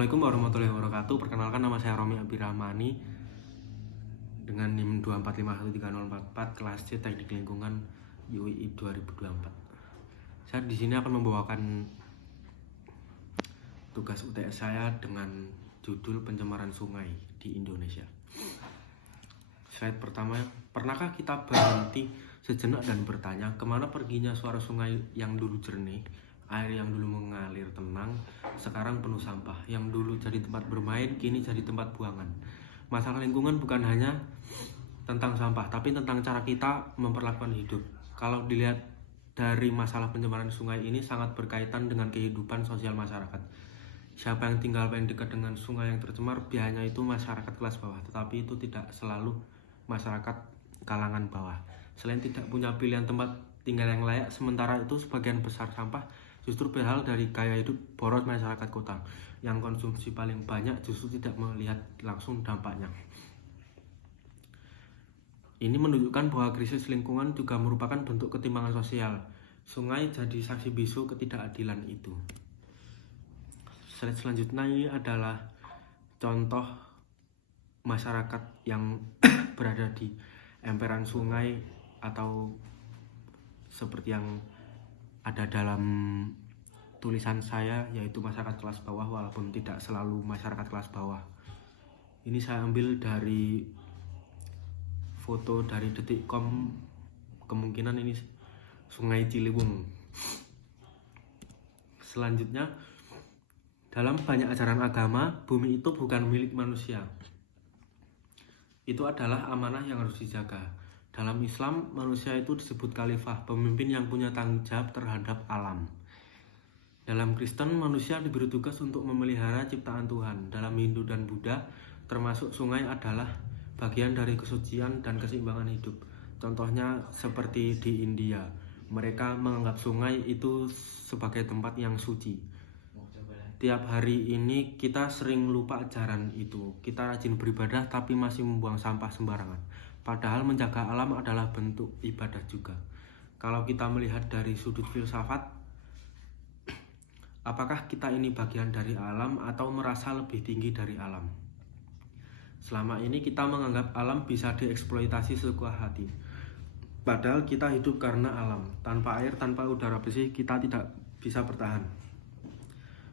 Assalamualaikum warahmatullahi wabarakatuh. Perkenalkan, nama saya Romi Abirahmani dengan NIM 2451304 kelas C Teknik Lingkungan UII 2024. Saya di sini akan membawakan tugas UTS saya dengan judul pencemaran sungai di Indonesia. Slide pertama, pernahkah kita berhenti sejenak dan bertanya kemana perginya suara sungai yang dulu jernih? Air yang dulu mengalir tenang, sekarang penuh sampah. Yang dulu jadi tempat bermain, kini jadi tempat buangan. Masalah lingkungan bukan hanya tentang sampah, tapi tentang cara kita memperlakukan hidup. Kalau dilihat dari masalah pencemaran sungai ini sangat berkaitan dengan kehidupan sosial masyarakat. Siapa yang tinggal paling dekat dengan sungai yang tercemar, biasanya itu masyarakat kelas bawah, tetapi itu tidak selalu masyarakat kalangan bawah. Selain tidak punya pilihan tempat tinggal yang layak, sementara itu sebagian besar sampah justru berasal dari gaya hidup boros masyarakat kota yang konsumsi paling banyak justru tidak melihat langsung dampaknya. Ini menunjukkan bahwa krisis lingkungan juga merupakan bentuk ketimpangan sosial. Sungai jadi saksi bisu ketidakadilan itu. Slide selanjutnya ini adalah contoh masyarakat yang berada di emperan sungai atau seperti yang ada dalam tulisan saya, yaitu masyarakat kelas bawah, walaupun tidak selalu masyarakat kelas bawah. Ini saya ambil dari foto dari Detik.com, kemungkinan ini Sungai Ciliwung. Selanjutnya, dalam banyak ajaran agama, bumi itu bukan milik manusia. Itu adalah amanah yang harus dijaga. Dalam Islam, manusia itu disebut khalifah, pemimpin yang punya tanggung jawab terhadap alam. Dalam Kristen, manusia diberi tugas untuk memelihara ciptaan Tuhan. Dalam Hindu dan Buddha, termasuk sungai adalah bagian dari kesucian dan keseimbangan hidup. Contohnya seperti di India, mereka menganggap sungai itu sebagai tempat yang suci. Tiap hari ini kita sering lupa ajaran itu. Kita rajin beribadah tapi masih membuang sampah sembarangan. Padahal menjaga alam adalah bentuk ibadah juga. Kalau kita melihat dari sudut filsafat, apakah kita ini bagian dari alam atau merasa lebih tinggi dari alam? Selama ini kita menganggap alam bisa dieksploitasi sesuka hati. Padahal kita hidup karena alam. Tanpa air, tanpa udara bersih, kita tidak bisa bertahan.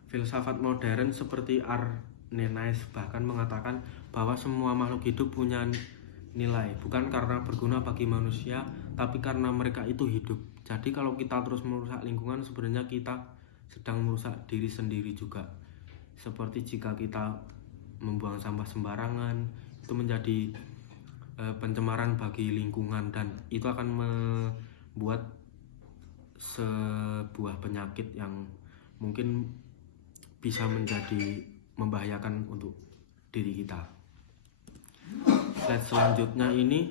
Filsafat modern seperti Arrhenius bahkan mengatakan bahwa semua makhluk hidup punya nilai, bukan karena berguna bagi manusia, tapi karena mereka itu hidup. Jadi kalau kita terus merusak lingkungan, sebenarnya kita sedang merusak diri sendiri juga. Seperti jika kita membuang sampah sembarangan, itu menjadi pencemaran bagi lingkungan, dan itu akan membuat sebuah penyakit yang mungkin bisa menjadi membahayakan untuk diri kita. Slide selanjutnya ini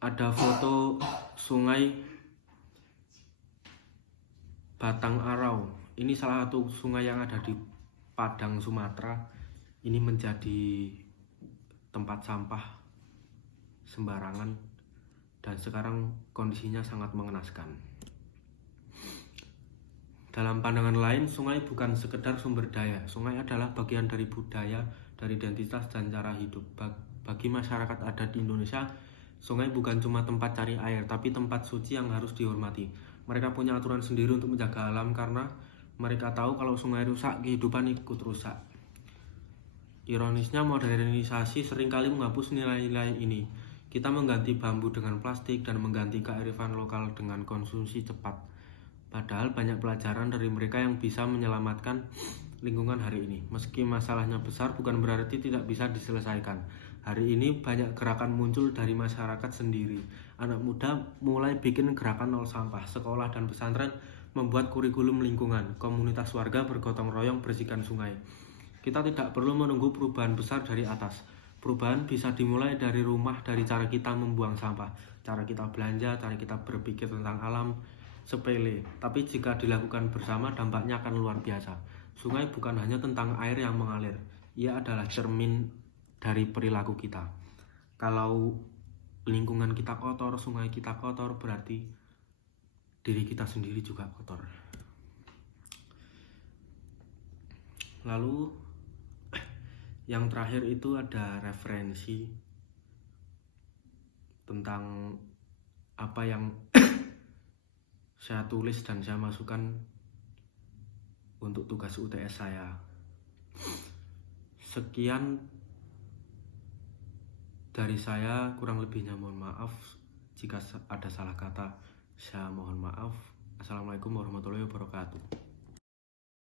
ada foto sungai Batang Arau. Ini salah satu sungai yang ada di Padang, Sumatera. Ini menjadi tempat sampah sembarangan dan sekarang kondisinya sangat mengenaskan. Dalam pandangan lain, sungai bukan sekedar sumber daya. Sungai adalah bagian dari budaya, dari identitas dan cara hidup. Bagi masyarakat adat di Indonesia, sungai bukan cuma tempat cari air, tapi tempat suci yang harus dihormati. Mereka punya aturan sendiri untuk menjaga alam karena mereka tahu kalau sungai rusak, kehidupan ikut rusak. Ironisnya, modernisasi seringkali menghapus nilai-nilai ini. Kita mengganti bambu dengan plastik dan mengganti kearifan lokal dengan konsumsi cepat. Padahal banyak pelajaran dari mereka yang bisa menyelamatkan lingkungan hari ini. Meski masalahnya besar, bukan berarti tidak bisa diselesaikan. Hari ini banyak gerakan muncul dari masyarakat sendiri. Anak muda mulai bikin gerakan nol sampah. Sekolah dan pesantren membuat kurikulum lingkungan. Komunitas warga bergotong royong bersihkan sungai. Kita tidak perlu menunggu perubahan besar dari atas. Perubahan bisa dimulai dari rumah, dari cara kita membuang sampah, cara kita belanja, cara kita berpikir tentang alam. Sepele, tapi jika dilakukan bersama dampaknya akan luar biasa. Sungai bukan hanya tentang air yang mengalir, ia adalah cermin dari perilaku kita. Kalau lingkungan kita kotor, sungai kita kotor, berarti diri kita sendiri juga kotor. Lalu yang terakhir itu ada referensi tentang apa yang saya tulis dan saya masukkan untuk tugas UTS saya. Sekian dari saya, kurang lebihnya mohon maaf. Jika ada salah kata, saya mohon maaf. Assalamualaikum warahmatullahi wabarakatuh.